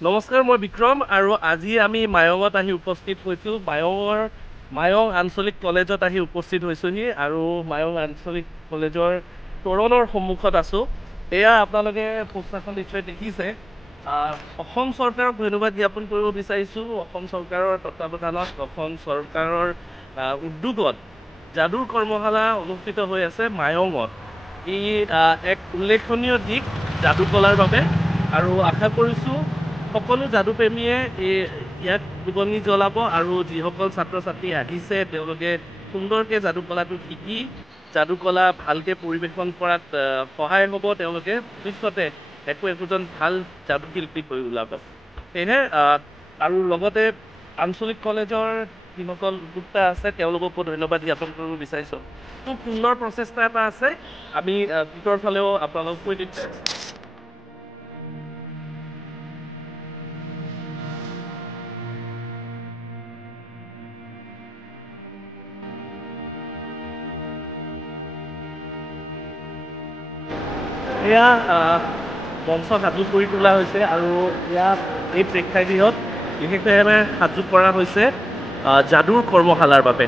নমস্কাৰ, মই বিক্ৰম আৰু আজি আমি মায়ঙত আহি উপস্থিত হৈছোঁ। মায়ং আঞ্চলিক কলেজত আহি উপস্থিত হৈছোঁহি আৰু মায়ং আঞ্চলিক কলেজৰ তোৰণৰ সন্মুখত আছোঁ। এয়া আপোনালোকে পোষ্টাৰখন নিশ্চয় দেখিছে। অসম চৰকাৰক ধন্যবাদ জ্ঞাপন কৰিব বিচাৰিছোঁ। অসম চৰকাৰৰ তত্বাৱধানত অসম চৰকাৰৰ উদ্যোগত যাদুৰ কৰ্মশালা অনুষ্ঠিত হৈ আছে মায়ঙত। ই এক উল্লেখনীয় দিশ যাদুকলাৰ বাবে আৰু আশা কৰিছোঁ সকলো যাদুপ্ৰেমীয়ে ইয়াক জীৱনী জ্বলাব আৰু যিসকল ছাত্ৰ ছাত্ৰী আহিছে তেওঁলোকে সুন্দৰকৈ যাদুকলাটো শিকি যাদুকলা ভালকৈ পৰিৱেশন কৰাত সহায় হ'ব। তেওঁলোকে ভৱিষ্যতে একোজন ভাল যাদুশিল্পী কৰি ওলাব। সেয়েহে আৰু লগতে আঞ্চলিক কলেজৰ যিসকল উদ্যোক্তা আছে তেওঁলোককো ধন্যবাদ জ্ঞাপন কৰিব বিচাৰিছোঁ। খুব সুন্দৰ প্ৰচেষ্টা এটা আছে। আমি ভিতৰৰ ফালেও আপোনালোকক কৈ দিছোঁ। এয়া মঞ্চ সাজু কৰি তোলা হৈছে আৰু এই প্ৰেক্ষাগৃহত বিশেষভাৱে সাজু কৰা হৈছে যাদুৰ কৰ্মশালাৰ বাবে।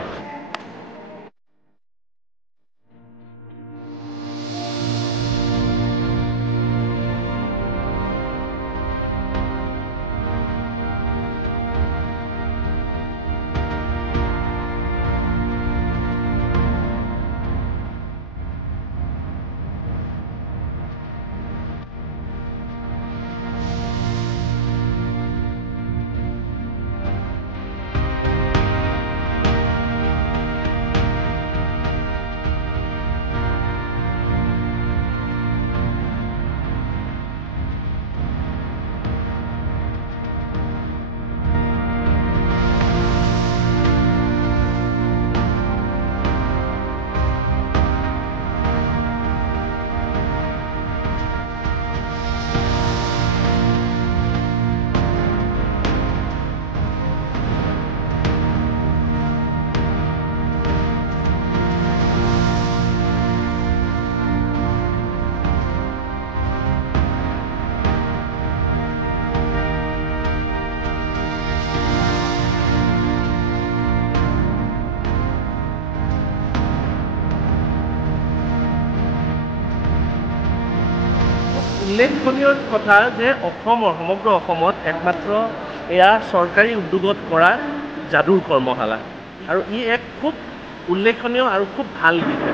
উল্লেখনীয় কথা যে সমগ্ৰ অসমত একমাত্ৰ এয়া চৰকাৰী উদ্যোগত কৰা যাদুৰ কৰ্মশালা আৰু ই এক খুব উল্লেখনীয় আৰু খুব ভাল বিষয়।